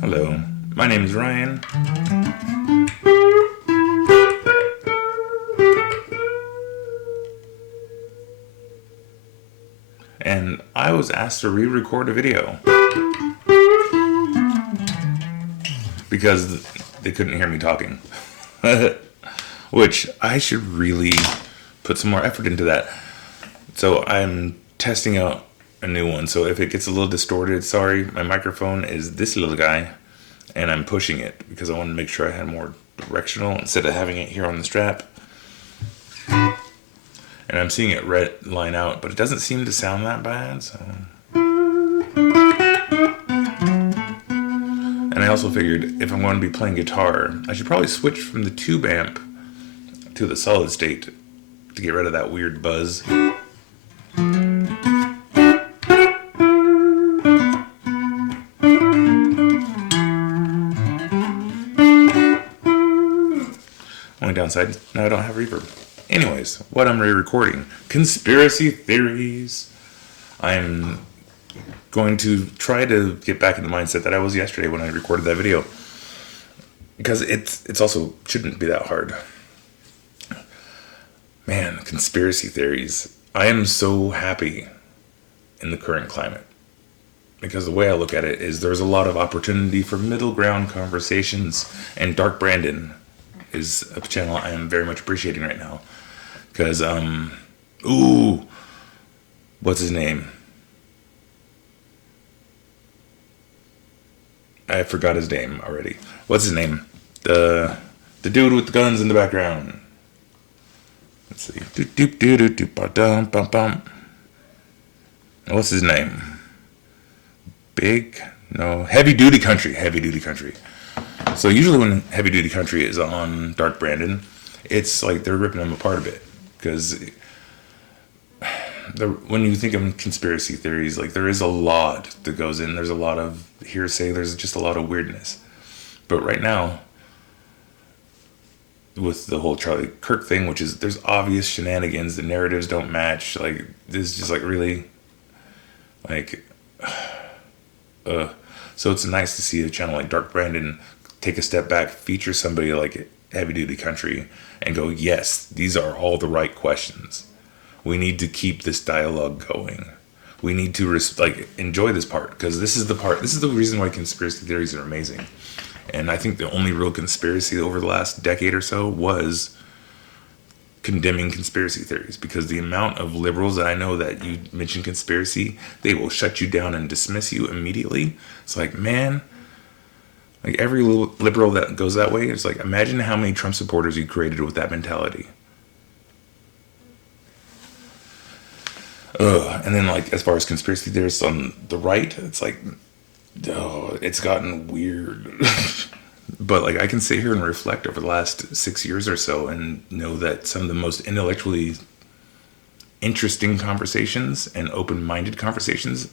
Hello, my name is Ryan. And I was asked to re-record a video because they couldn't hear me talking. Which I should really put some more effort into that. So I'm testing out a new one. So if it gets a little distorted, sorry, my microphone is this little guy and I'm pushing it because I want to make sure I had more directional instead of having it here on the strap. And I'm seeing it red line out, but it doesn't seem to sound that bad. So. And I also figured if I'm going to be playing guitar, I should probably switch from the tube amp to the solid state to get rid of that weird buzz. Only downside, now I don't have reverb. Anyways, what I'm re-recording, conspiracy theories. I'm going to try to get back in the mindset that I was yesterday when I recorded that video, because it's also shouldn't be that hard. Man, conspiracy theories. I am so happy in the current climate, because the way I look at it is there's a lot of opportunity for middle ground conversations, and Dark Brandon is a channel I am very much appreciating right now. Because, what's his name? I forgot his name already. What's his name? The dude with the guns in the background. Let's see. What's his name? Heavy Duty Country. Heavy Duty Country. So usually when Heavy Duty Country is on Dark Brandon, it's like they're ripping him apart a bit. Because when you think of conspiracy theories, like there is a lot that goes in. There's a lot of hearsay. There's just a lot of weirdness. But right now, with the whole Charlie Kirk thing, which is there's obvious shenanigans. The narratives don't match. Like this is just like really, like, So it's nice to see a channel like Dark Brandon take a step back, feature somebody like Heavy Duty Country, and go, yes, these are all the right questions. We need to keep this dialogue going. We need to enjoy this part, because this is the reason why conspiracy theories are amazing. And I think the only real conspiracy over the last decade or so was condemning conspiracy theories, because the amount of liberals that I know that you mention conspiracy, they will shut you down and dismiss you immediately. It's like, man, like every liberal that goes that way, it's like, imagine how many Trump supporters you created with that mentality. And then like as far as conspiracy theorists on the right, it's like, it's gotten weird. But like I can sit here and reflect over the last 6 years or so and know that some of the most intellectually interesting conversations and open-minded conversations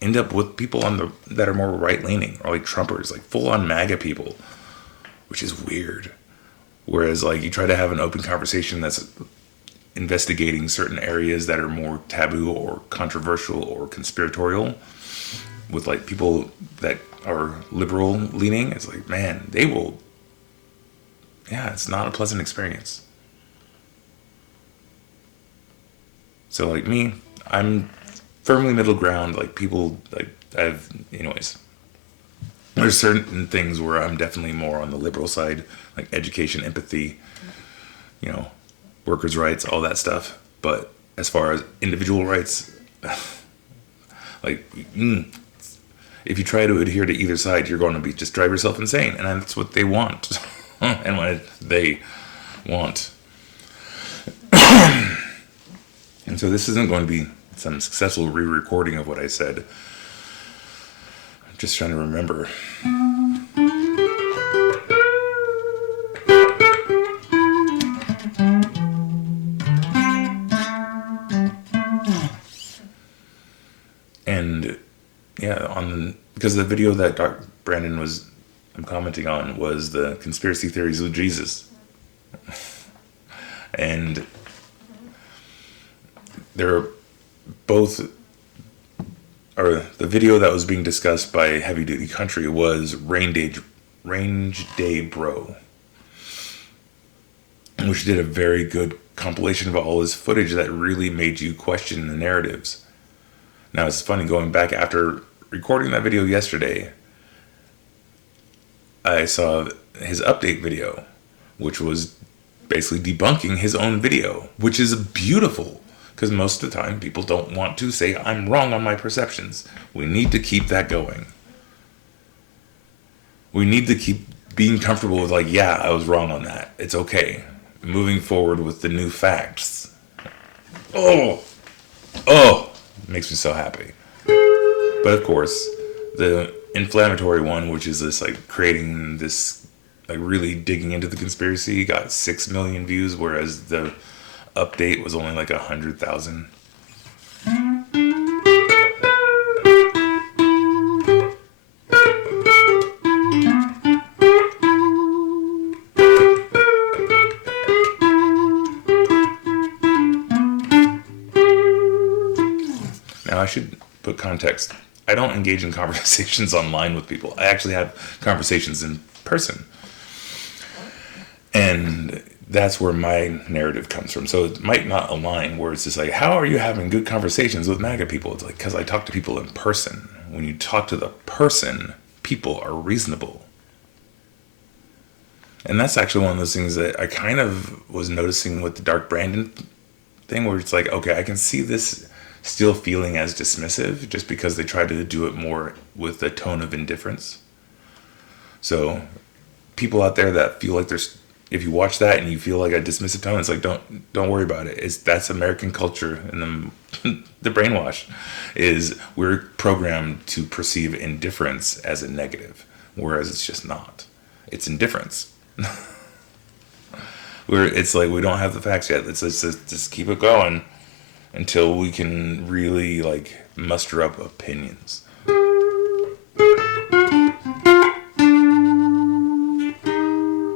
end up with people that are more right-leaning, or like Trumpers, like full-on MAGA people, which is weird. Whereas like you try to have an open conversation that's investigating certain areas that are more taboo or controversial or conspiratorial with like people that are liberal leaning, it's like, man, it's not a pleasant experience. So like me, I'm firmly middle ground. Like people, like anyways, there's certain things where I'm definitely more on the liberal side, like education, empathy, workers' rights, all that stuff. But as far as individual rights, if you try to adhere to either side, you're going to just drive yourself insane. And that's what they want. And what they want. And so this isn't going to be some successful re-recording of what I said. I'm just trying to remember. And because the video that Dr. Brandon I'm commenting on was the conspiracy theories of Jesus. And they're both, or the video that was being discussed by Heavy Duty Country was Range Day Bro, which did a very good compilation of all his footage that really made you question the narratives. Now, it's funny, going back after recording that video yesterday, I saw his update video, which was basically debunking his own video, which is beautiful, because most of the time people don't want to say, I'm wrong on my perceptions. We need to keep that going. We need to keep being comfortable with, like, yeah, I was wrong on that. It's okay. Moving forward with the new facts. Oh, makes me so happy. But of course, the inflammatory one, which is this, like, creating this, like, really digging into the conspiracy, got 6 million views, whereas the update was only like 100,000. Now, I should put context. I don't engage in conversations online with people. I actually have conversations in person. And that's where my narrative comes from. So it might not align, where it's just like, how are you having good conversations with MAGA people? It's like, because I talk to people in person. When you talk to the person, people are reasonable. And that's actually one of those things that I kind of was noticing with the Dark Brandon thing, where it's like, okay, I can see this still feeling as dismissive just because they try to do it more with a tone of indifference. So people out there that feel like there's, if you watch that and you feel like a dismissive tone, it's like, don't worry about it. That's American culture, and the brainwash is we're programmed to perceive indifference as a negative, whereas it's just not. It's indifference. Where it's like, we don't have the facts yet. Let's just keep it going until we can really, like, muster up opinions.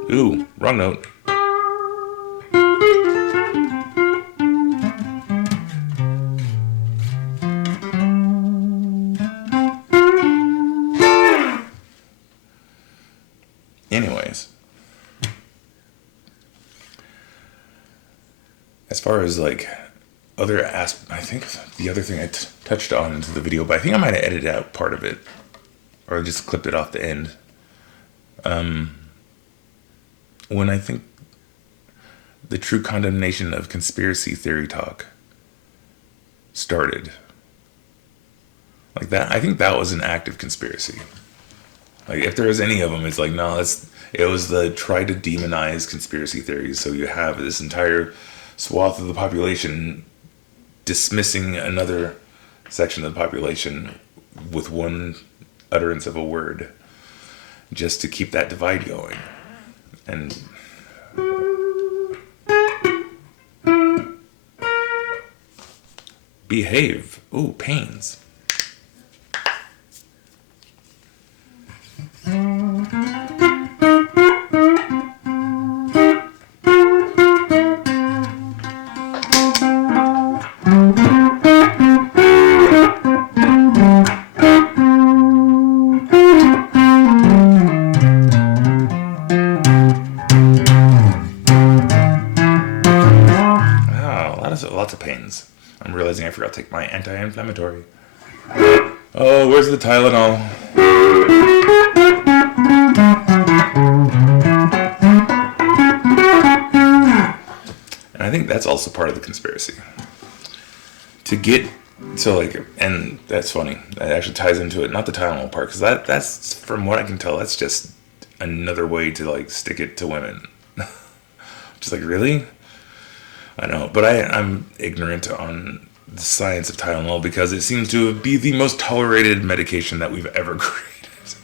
Ooh, wrong note. Anyways, as far as, like, other I think the other thing I touched on into the video, but I think I might have edited out part of it, or just clipped it off the end. When I think the true condemnation of conspiracy theory talk started, like that, I think that was an active conspiracy. Like, if there was any of them, it's like, no, it was the try to demonize conspiracy theories. So you have this entire swath of the population dismissing another section of the population with one utterance of a word, just to keep that divide going. And behave. Ooh, pains. Lots of pains. I'm realizing I forgot to take my anti-inflammatory. Oh, where's the Tylenol? And I think that's also part of the conspiracy. And that's funny. That actually ties into it. Not the Tylenol part, because that's, from what I can tell, that's just another way to, like, stick it to women. Just like, really? I know, but I'm ignorant on the science of Tylenol, because it seems to be the most tolerated medication that we've ever created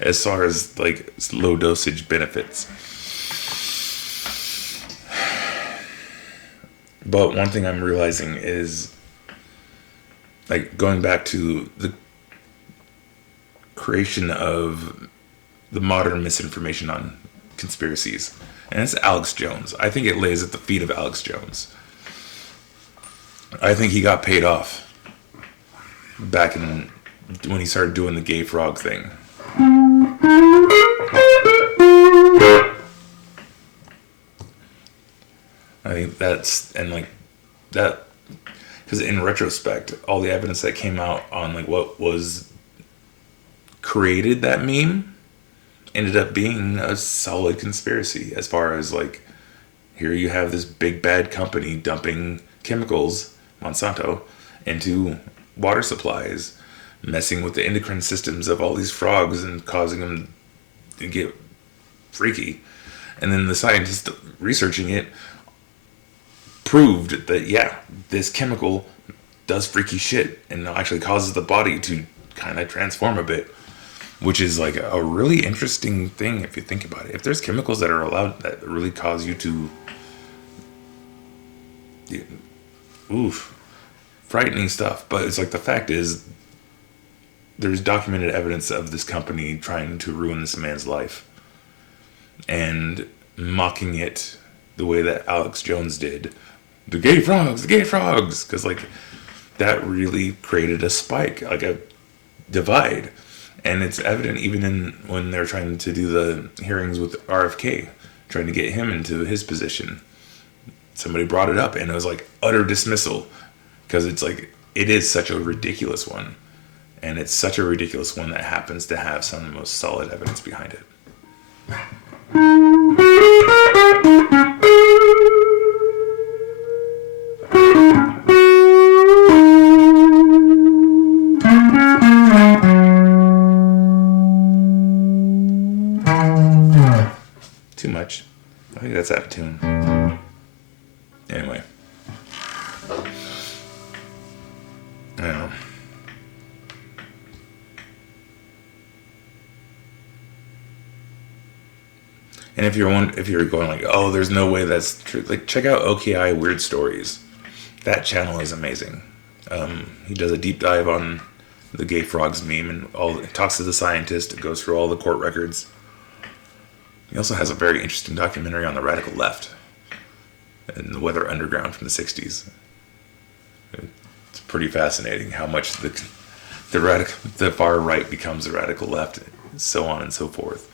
as far as, like, low dosage benefits. But one thing I'm realizing is, like, going back to the creation of the modern misinformation on conspiracies. And it's Alex Jones. I think it lays at the feet of Alex Jones. I think he got paid off back when he started doing the gay frog thing. I think that's, and like that, because in retrospect, all the evidence that came out on like what was created that meme ended up being a solid conspiracy. As far as like, here you have this big bad company dumping chemicals, Monsanto, into water supplies, messing with the endocrine systems of all these frogs and causing them to get freaky. And then the scientists researching it proved that, yeah, this chemical does freaky shit and actually causes the body to kind of transform a bit, which is like a really interesting thing if you think about it. If there's chemicals that are allowed that really cause you to, frightening stuff. But it's like, the fact is, there's documented evidence of this company trying to ruin this man's life and mocking it the way that Alex Jones did. The gay frogs, because like that really created a spike, like a divide. And it's evident even in when they're trying to do the hearings with RFK, trying to get him into his position. Somebody brought it up and it was like utter dismissal, because it's like, it is such a ridiculous one. And it's such a ridiculous one that happens to have some of the most solid evidence behind it. Too much. I think that's out of tune. Anyway. I don't know. And if you're going like, oh, there's no way that's true, like, check out OKI Weird Stories. That channel is amazing. He does a deep dive on the gay frogs meme and talks to the scientist, goes through all the court records. He also has a very interesting documentary on the radical left and the Weather Underground from the 60s. It's pretty fascinating how much the far right becomes the radical left, and so on and so forth.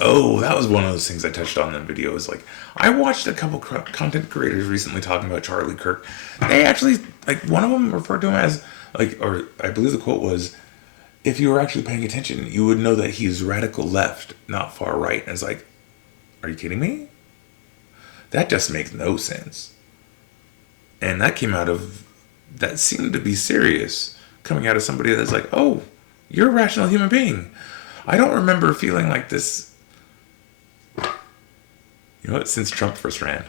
Oh, that was one of those things I touched on in the video. Is like, I watched a couple content creators recently talking about Charlie Kirk. They actually, like, one of them referred to him as, like, or I believe the quote was, if you were actually paying attention, you would know that he's radical left, not far right. And it's like, are you kidding me? That just makes no sense. And that that seemed to be serious, coming out of somebody that's like, oh, you're a rational human being. I don't remember feeling like this, you know what, since Trump first ran.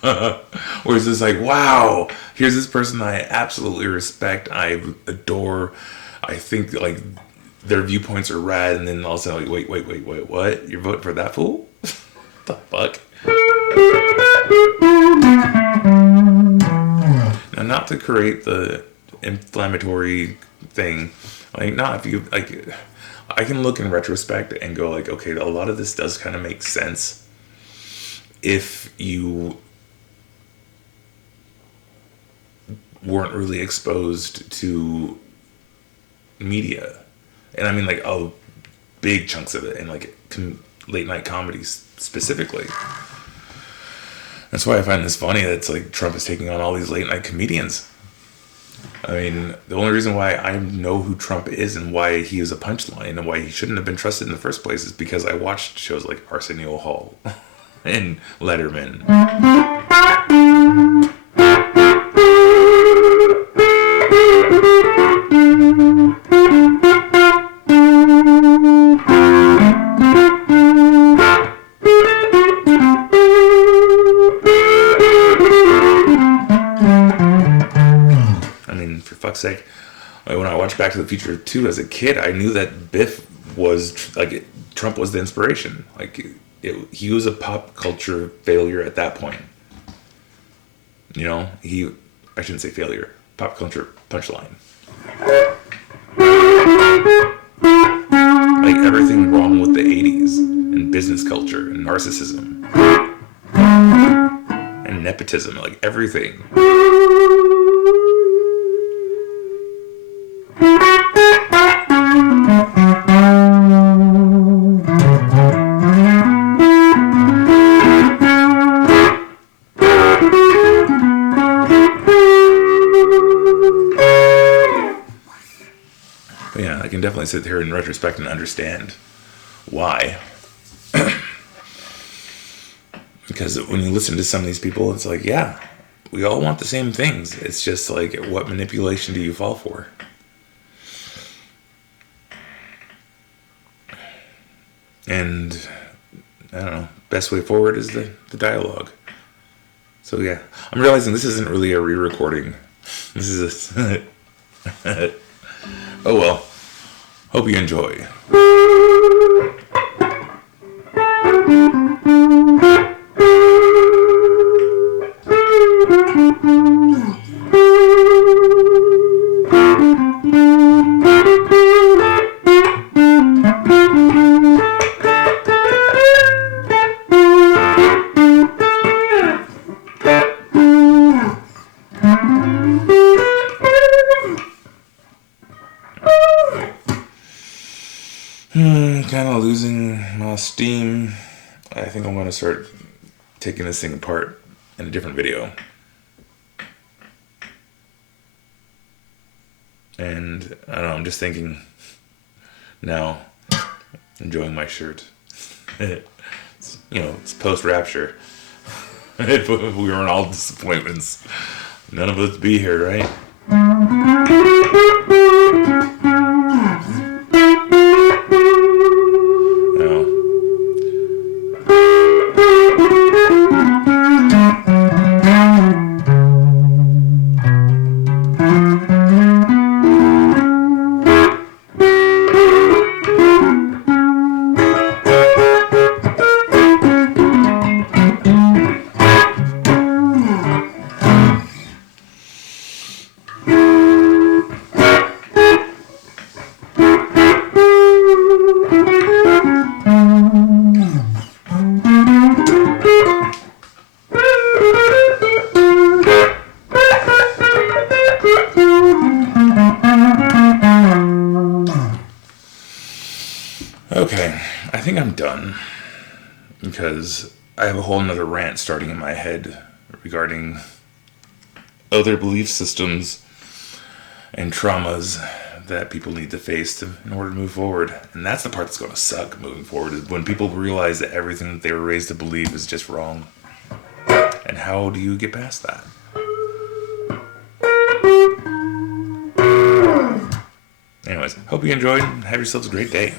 Where it's just like, wow, here's this person I absolutely respect, I adore, I think like their viewpoints are rad, and then also like, wait, what? You're voting for that fool? The fuck? Now, not to create the inflammatory thing, like, not if you, like, I can look in retrospect and go like, okay, a lot of this does kind of make sense if you weren't really exposed to media. And I mean, like, big chunks of it, and like late night comedies specifically. That's why I find this funny that it's like Trump is taking on all these late night comedians. I mean, the only reason why I know who Trump is and why he is a punchline and why he shouldn't have been trusted in the first place is because I watched shows like Arsenio Hall and Letterman. Sake, when I watched Back to the Future 2 as a kid, I knew that Biff was like, Trump was the inspiration. Like, he was a pop culture failure at that point. You know, I shouldn't say failure, pop culture punchline. Like, everything wrong with the 80s and business culture and narcissism and nepotism, like everything. But yeah, I can definitely sit here in retrospect and understand why. Because when you listen to some of these people, it's like, yeah, we all want the same things. It's just like, what manipulation do you fall for? And I don't know, best way forward is the dialogue. So yeah, I'm realizing this isn't really a re-recording. This is a... Oh well, hope you enjoy. Kind of losing my steam. I think I'm going to start taking this thing apart in a different video. And I don't know, I'm just thinking now, enjoying my shirt. It's, it's post-rapture. If we weren't all disappointments, none of us would be here, right? Okay, I think I'm done, because I have a whole nother rant starting in my head regarding other belief systems and traumas that people need to face in order to move forward. And that's the part that's going to suck moving forward, is when people realize that everything that they were raised to believe is just wrong. And how do you get past that? Anyways, hope you enjoyed. Have yourselves a great day.